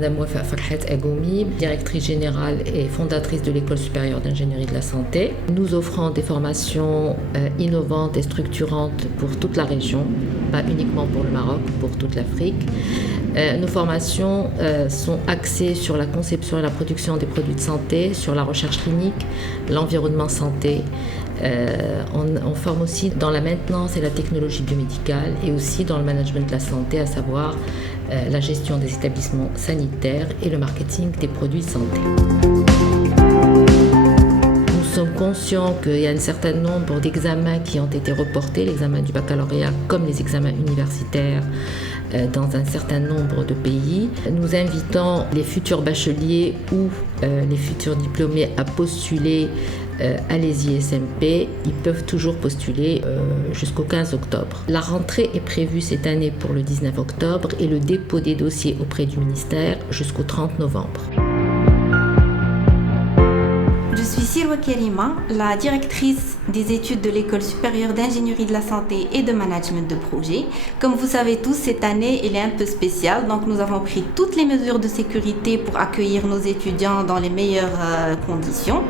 Madame Wafa Farhat Agoumi, directrice générale et fondatrice de l'École supérieure d'ingénierie de la santé. Nous offrons des formations innovantes et structurantes pour toute la région, pas uniquement pour le Maroc, pour toute l'Afrique. Nos formations sont axées sur la conception et la production des produits de santé, sur la recherche clinique, l'environnement santé. On forme aussi dans la maintenance et la technologie biomédicale et aussi dans le management de la santé, à savoir la gestion des établissements sanitaires et le marketing des produits de santé. Nous sommes conscients qu'il y a un certain nombre d'examens qui ont été reportés, l'examen du baccalauréat comme les examens universitaires dans un certain nombre de pays. Nous invitons les futurs bacheliers ou les futurs diplômés à postuler à l'ISMP. Ils peuvent toujours postuler jusqu'au 15 octobre. La rentrée est prévue cette année pour le 19 octobre et le dépôt des dossiers auprès du ministère jusqu'au 30 novembre. Je suis Sirwa Kerima, la directrice des études de l'École supérieure d'ingénierie de la santé et de management de projet. Comme vous savez tous, cette année, elle est un peu spéciale, donc nous avons pris toutes les mesures de sécurité pour accueillir nos étudiants dans les meilleures conditions.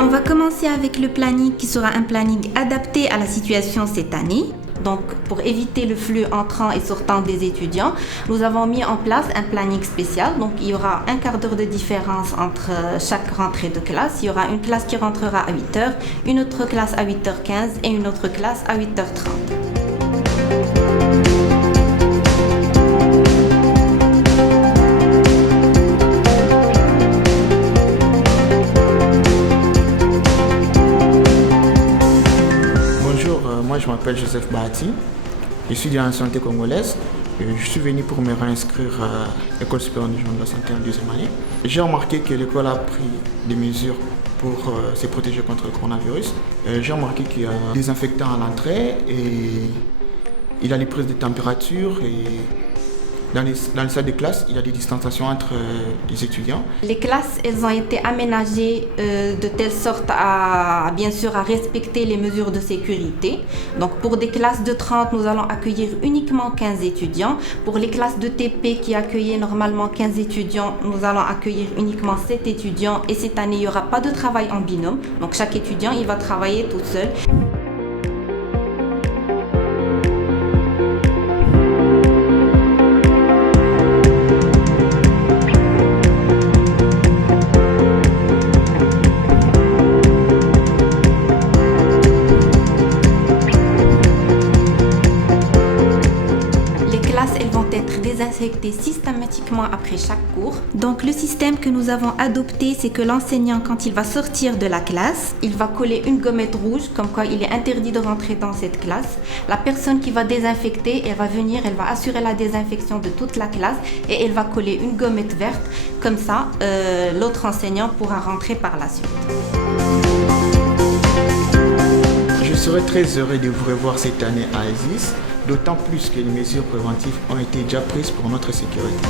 On va commencer avec le planning qui sera un planning adapté à la situation cette année. Donc, pour éviter le flux entrant et sortant des étudiants, nous avons mis en place un planning spécial. Donc, il y aura un quart d'heure de différence entre chaque rentrée de classe. Il y aura une classe qui rentrera à 8h, une autre classe à 8h15 et une autre classe à 8h30. Moi, je m'appelle Joseph Bahati, je suis de la santé congolaise. Je suis venu pour me réinscrire à l'École supérieure d'ingénierie de la santé en deuxième année. J'ai remarqué que l'école a pris des mesures pour se protéger contre le coronavirus. J'ai remarqué qu'il y a des désinfectants à l'entrée et il y a les prises de température et dans les salles de classe, il y a des distanciations entre les étudiants. Les classes, elles ont été aménagées de telle sorte à, bien sûr, à respecter les mesures de sécurité. Donc, pour des classes de 30, nous allons accueillir uniquement 15 étudiants. Pour les classes de TP qui accueillaient normalement 15 étudiants, nous allons accueillir uniquement 7 étudiants. Et cette année, il n'y aura pas de travail en binôme. Donc, chaque étudiant, il va travailler tout seul. Elles vont être désinfectées systématiquement après chaque cours. Donc le système que nous avons adopté, c'est que l'enseignant, quand il va sortir de la classe, il va coller une gommette rouge, comme quoi il est interdit de rentrer dans cette classe. La personne qui va désinfecter, elle va venir, elle va assurer la désinfection de toute la classe et elle va coller une gommette verte. Comme ça, l'autre enseignant pourra rentrer par la suite. Je serai très heureux de vous revoir cette année à ISIS. D'autant plus que les mesures préventives ont été déjà prises pour notre sécurité.